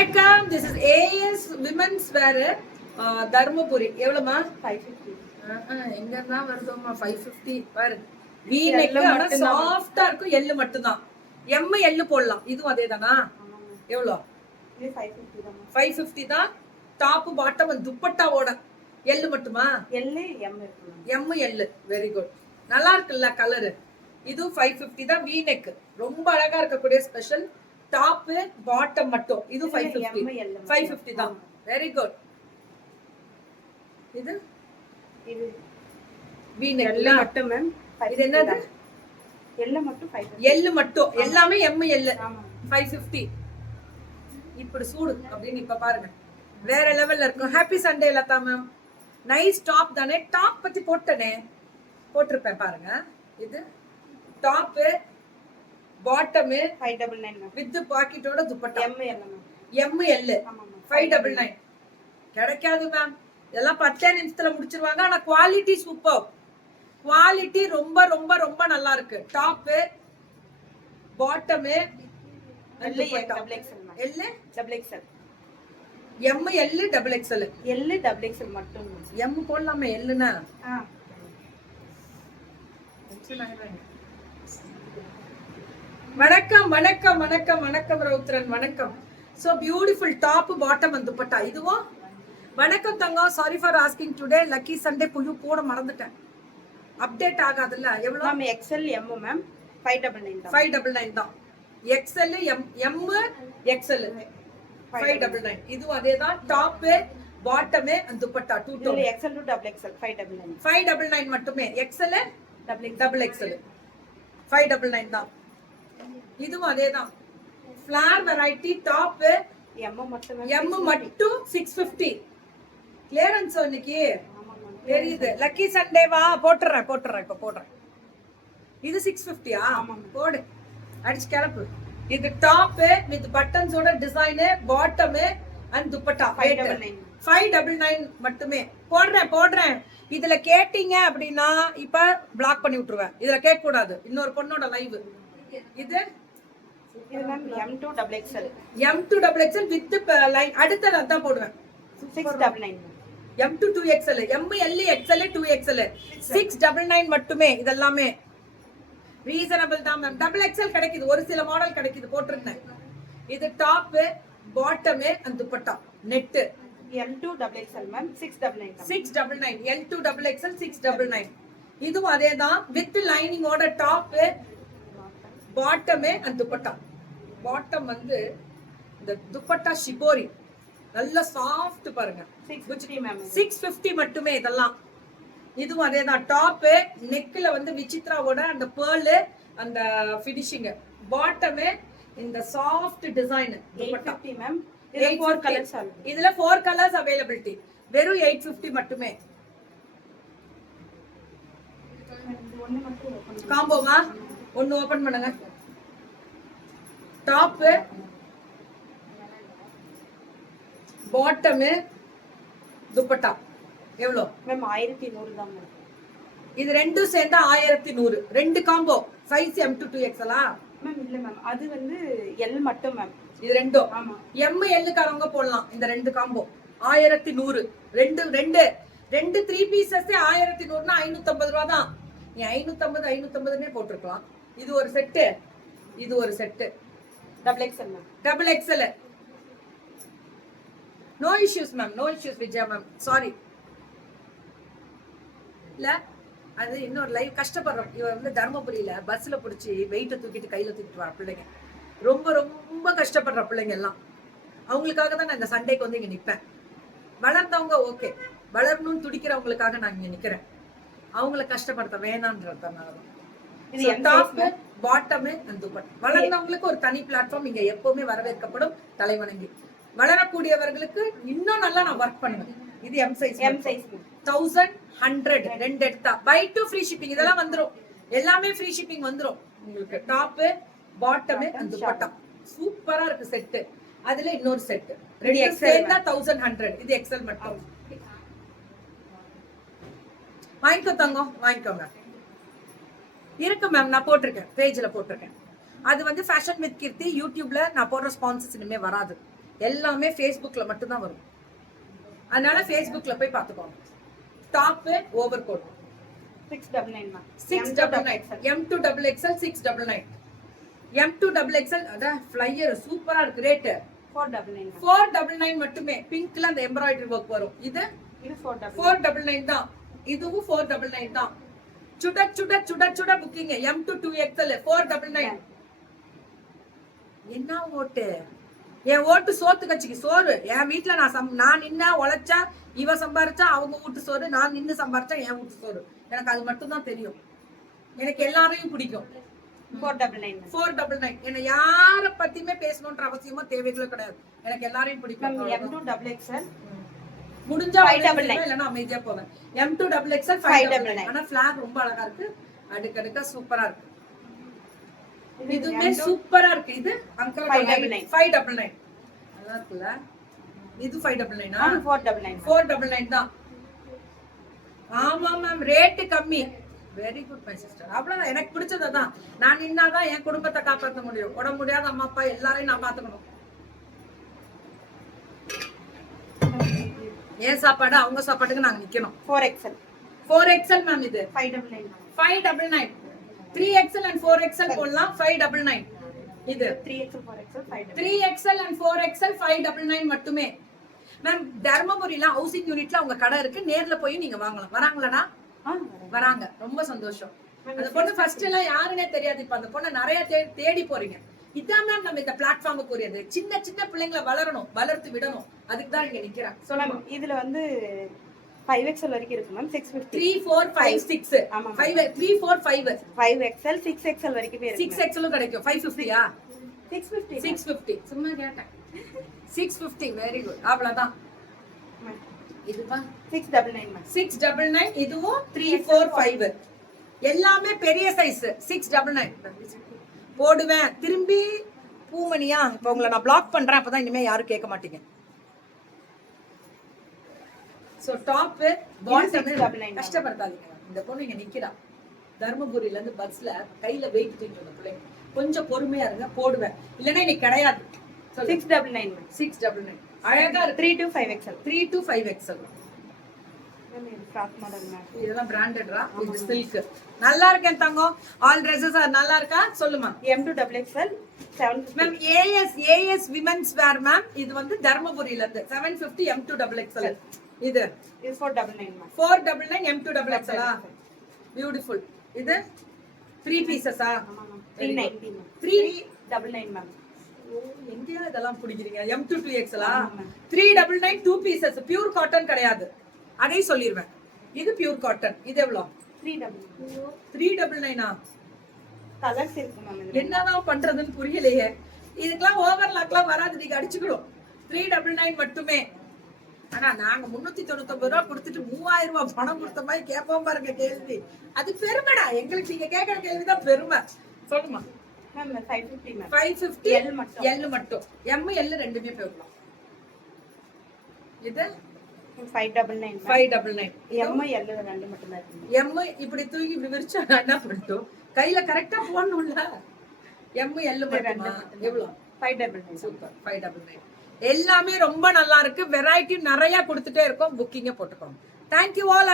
வணக்கம், this is AS women's wear Dharmapuri. எவ்வளவுமா? 550. எங்க தான் வருதோமா 550 பாரு. V neck ஆனா சாஃப்ட்டா இருக்கும். எல் மட்டும் தான். M L போடலாம். இதுவும் அதேதானா? எவ்வளவு? இது 550 தான். 550 தான். டாப் பாட்டம் துப்பட்டாவோட எல் மட்டுமா? எல் M இருக்கு. M L very good. நல்லா இருக்குல்ல கலர். இது 550 தான். V neck ரொம்ப அழகா இருக்கக்கூடிய ஸ்பெஷல். டாப் பாட்டம் மட்டும் இது 550 தான். Very good. இது V neck எல் மட்டும் மேம். இது என்னது? எல் மட்டும் 550. எல் மட்டும் எல்லாமே M L 550. இப்படி சூடு அப்படின்னு இப்ப பாருங்க வேற லெவல்ல இருக்கும். Happy Sunday Latha ma'am. Nice top தானே. டாப் பத்தி போட்டிருப்பேன் பாருங்க. இது டாப் பாட்டம் 599 வித் பாக்கெட்டோட துப்பட்டா M L 599 கிடைக்காது மேம். இதெல்லாம் 10 நிமிஷத்துல முடிச்சிருவாங்க. ஆனா குவாலிட்டி சூப்பர். குவாலிட்டி ரொம்ப ரொம்ப ரொம்ப நல்லா இருக்கு. Top bottom L double XL ma'am. L double XL M L double XL L double XL மட்டும் M போடலாமே Lனா வணக்கம் வணக்கம் வணக்கம் வணக்கம் ரவுத்ரன் வணக்கம். சோ பியூட்டிஃபுல் டாப் பாட்டம் வந்து துப்பட்டா. இதுவும் வணக்கம் தங்கம். Sorry for asking today lucky Sunday புது போட மறந்துட்டேன். அப்டேட் ஆகாதுல்ல. எவ்வளவு மேம்? XL M மேம் 599 தான். 599 தான். XL M XL 599. இதுவும் அதேதான். டாப் பாட்டம் and துப்பட்டா 2 இதுல XL to double XL 599. 599 மட்டுமே. XL double XL 599 தான். இதுவும் அதேதான். ஃபிளார் வெரைட்டி டாப் M மட்டும் M மட்டும் 650. கிளியரன்ஸ் இன்னைக்கு தெரியுது. லக்கி சண்டேவா போட்டுறேன் இப்ப போடுறேன். இது 650யா? போடு அடிச்சு கிளப்பு. இது டாப் வித் பட்டன்ஸோட டிசைன் பாட்டம் அண்ட் துப்பட்டா 599 மட்டுமே. போடுறேன். இதுல கேட்டீங்க அப்படின்னா இப்ப பிளாக் பண்ணி விட்டுருவேன். இதுல கேட்க கூடாது. இன்னொரு பொண்ணோட லைவ். இது ma'am M2 double XL M2 double XL with line. அடுத்து நான் தான் போடுவேன். 699 M2 2XL M L XL 2XL 699 மட்டுமே. இதெல்லாமே ரீசனபிள் தான் மேம். டபுள் எக்ஸ்எல் கிடைக்குது. ஒரு சில மாடல் கிடைக்குது. போட்டிருந்தேன். இது top bottom and dupatta net. L2 double XL ma'am 699 699 L2 double XL 699. இதுவும் அதேதான் வித் லைனிங்கோட top bottom and dupatta. Bottom வந்து இந்த துப்பட்டா ஷிபோரி நல்ல சாஃப்ட் பாருங்க. 650 மேம். 650 மட்டுமே இதெல்லாம். இதுவும் அதேதான். டாப் நெக்ல வந்து விசித்ராவோட அந்த பேர்ல் அந்த ஃபினிஷிங். பாட்டம் இந்த சாஃப்ட் டிசைன். 850 மேம். இதுல 4 கலர்ஸ் ஆ. இதுல 4 கலர்ஸ் அவேலபிலிட்டி. வெறும் 850 மட்டுமே. ஒன்னு மட்டும் ஓபன் காம்போமா ஒன்னு ஓபன் பண்ணுங்க. டாப் பாட்டம் துப்பட்டா எவ்வளோ மேம்? 1100 தான் மேம். இது ரெண்டும் சேர்ந்தா 1100. ரெண்டு combo. Size M2 2XL ma'am இல்ல மேம், அது வந்து L மட்டும் மேம். இது ரெண்டும் ஆமா. M L காரவங்க போடலாம். இந்த ரெண்டு காம்போ 1100. ரெண்டு 3 பீசஸ் 1100னா 550 ரூபா தான். நீ 550 போட்டிருக்கலாம். இது ஒரு செட்டு, இது ஒரு set. Double XL ma'am. Double XL. No issues ma'am. No issues Vijaya ma'am. Sorry. இல்ல அது இன்னொரு லைவ் கஷ்டப்படுறோம். இவ வந்து தர்மபுரியில பஸ்ல பிடிச்சி வெயிட்ட தூக்கிட்டு கையில தூக்கிட்டு வர பிள்ளைங்க ரொம்ப ரொம்ப கஷ்டப்படுற பிள்ளைங்க எல்லாம். அவங்களுக்காக தான் நான் இந்த சண்டேக்கு வந்து இங்க நிப்பேன். வளர்ந்தவங்க ஓகே, வளரணும்னு துடிக்கிறவங்களுக்காக நான் இங்க நிக்கிறேன். அவங்கள கஷ்டப்படுத்த வேணான்றதுனாலதான். இது டாப் பாட்டம் and துப்பட்டா. வளர்ந்தவங்களுக்கு ஒரு தனி பிளாட்ஃபார்ம் இங்க எப்பவுமே வரவேற்கப்படும். தலைவணங்கி வளரக்கூடியவர்களுக்கு இன்னும் நல்லா நான் ஒர்க் பண்ணுவேன். இது M சைஸ். 1100 ரெண்டு எடுத்தா பை 2 ஃப்ரீ ஷிப்பிங். இதெல்லாம் வந்துரும். எல்லாமே ஃப்ரீ ஷிப்பிங் வந்துரும் உங்களுக்கு. டாப் பாட்டம் and துப்பட்டா சூப்பரா இருக்கு செட். அதுல இன்னொரு செட் ரெடி சேர்ந்தா 1100. இது XL மட்டும். வாங்கிக்கோ தங்கம், வாங்கிக்கோங்க. இருக்கு மேம். நான் போட்டிருக்கேன், பேஜ்ல போட்டிருக்கேன். அது வந்து ஃபேஷன் வித் கீர்த்தி யூடியூப்ல நான் போடுற ஸ்பான்சர்ஸ் இனிமே வராது. எல்லாமே ஃபேஸ்புக்ல மட்டும்தான் வரும். அதனால ஃபேஸ்புக்ல போய் பார்த்துக்கோங்க. Top over coat 699 ma'am. 699 M2 XXL 699 M2 XXL. அதான் ஃப்ளையர் சூப்பரா இருக்கு. Rate 499 ma'am. 499 மட்டுமே. பிங்க்ல அந்த எம்ப்ராய்டரி ஒர்க் வரும். இது இது 499 499 தான். இதுவும் 499 தான். சுட சுட சுட சுட புக்கிங் M2 2XL 499. என்ன ஓட்டு? என் ஓட்டு சோத்து கட்சிக்கு சோறு. என் வீட்டுல நான் நின்னா உழைச்சா இவ சம்பாரிச்சா அவங்க வீட்டு சோறு, நான் நின்னு சம்பாரிச்சா என் வீட்டு சோறு. எனக்கு அது மட்டும் தான் தெரியும். எனக்கு எல்லாரையும் பிடிக்கும். 499 499. என்ன யார பத்தியுமே பேசணும்ன்ற அவசியமா தேவைகளே கிடையாது. எனக்கு எல்லாரையும் பிடிக்கும். M2 XXL முடிஞ்சா 599 இல்லனா அமைதியா போவேன். M2 XXL 599. ஆனா ஃபிளாக் ரொம்ப அழகா இருக்கு. அடுக்கடுக்கா சூப்பரா இருக்கு. இதுமே சூப்பரா இருக்கு. இது அங்கிள் 599 நல்லா இருக்குல்ல? இது 599 ஆ? 499 499 தான். ஆமா மேம், ரேட் கம்மி. Very good my sister. அவ்வளவுதான். எனக்கு பிடிச்சது அதான். நான் நின்னாதான் என் குடும்பத்தை காப்பாற்ற முடியும். உடம்பு முடியாத அம்மா அப்பா எல்லாரையும் நான் பாத்துக்கணும். ஏன் சாப்பாடு அவங்க சாப்பாட்டுக்கு நாங்க நிக்கணும். 4XL 4XL ma'am. இது 599 599. 3XL and 4XL போடலாம். 599. இது 3XL 4XL 599 3XL and 4XL 599 மட்டுமே. மேம் தர்மபுரியில ஹவுசிங் யூனிட்ல உங்க கடை இருக்கு. நேர்ல போய் நீங்க வாங்கலாம். வராங்களா? வராங்க. ரொம்ப சந்தோஷம். அந்த பொண்ணு ஃபர்ஸ்ட் எல்லாம் யாருன்னே தெரியாது. இப்ப அந்த பொண்ணை நிறைய தேடி போறீங்க. இதான் மேம் நம்ம இந்த பிளாட்ஃபார்முக்கு உரியது. சின்ன சின்ன பிள்ளைங்களை வளரணும், வளர்த்து விடணும். அதுக்கு தான் இங்க நிக்கிறேன். சொல்லுங்க. இதுல வந்து 5XL வரைக்கும் இருக்கு மேம். 650 3 4 5 6 ஆமா 5 3 4 5 5XL 6XL வரைக்கும் இருக்கு. 6XL கிடைக்கும். 550யா? 650 650. சும்மா கேட்டேன். 650. Very good. அவ்வளவுதான். இதுப்பா 699 மேம். 699. இதுவும் 3 4 5 எல்லாமே பெரிய சைஸ். 699 போடுவேன். திரும்பி பூமணியா இப்ப உங்களை நான் பிளாக் பண்றேன். அப்பதான் இனிமே யாரும் கேட்க மாட்டீங்க. சோ டாப் பாட்டம் கஷ்டப்படுத்தாதீங்க. இந்த பொண்ணு இங்க நிக்கிறா. தர்மபுரியில இருந்து பஸ்ல கையில வெயிட் தூக்கிட்டு வந்த பிள்ளைங்க. கொஞ்சம் பொறுமையா இருங்க. போடுவேன். இல்லன்னா இன்னைக்கு கிடையாது. 699 மேம். 699 அழகா இருக்கு. 3 to 5XL 3 to 5XL. Frock model ma'am. இதெல்லாம் பிராண்டட்ரா. இது சில்க். நல்லா இருக்கேன் தங்கம். ஆல் Dresses நல்லா இருக்கா? சொல்லுமா. M2 XXL 750 ma'am. AS women's wear ma'am. இது வந்து தர்மபுரியில இருந்து 750 M2 XXL. இது 499 மேம். 499 M2 XXL. பியூட்டிஃபுல். இது 3 பீசஸா? ஆமா மேம். 390 மேம். 399 மேம். எங்கயா இதெல்லாம் பிடிக்கிறீங்க? M2 2XL. ஆமா மேம். 399 2 பீசஸ். பியூர் காட்டன் கிடையாது. அதே சொல்லிடுவேன். இது பியூர் காட்டன். இது எவ்வளவு? 399 399 கலர்ஸ் இருக்கு மேம். இதுல என்னதான் பண்றதுன்னு புரியலையே. இதுக்கெல்லாம் ஓவர்லாக்லாம் வராது. நீங்க அடிச்சுக்கணும். 399 மட்டுமே. ஆனா நாங்க 399 ரூபாய் கொடுத்துட்டு 3000 ரூபாய் பணம் கொடுத்த மாதிரி கேட்போம் பாருங்க கேள்வி. அது பெருமைடா. எங்களுக்கு நீங்க கேட்கற கேள்விதான் பெருமை. சொல்லுமா. Ma'am 550 ma'am. 550 L மட்டும். L மட்டும். M L ரெண்டுமே போடலாம். இது 599 599. M L ரெண்டு மட்டும் தான் இருக்கு. M இப்படி தூக்கி இப்படி விரிச்சா நான் என்ன பண்ணிட்டோம்? கையில கரெக்டா போடணும்ல. M L மட்டுமா? எவ்வளவு? 599 சூப்பர். 599. எல்லாமே ரொம்ப நல்லா இருக்கு. வெரைட்டி நிறைய கொடுத்துட்டே இருக்கோம். புக்கிங்க போட்டுக்கோங்க. Thank you all.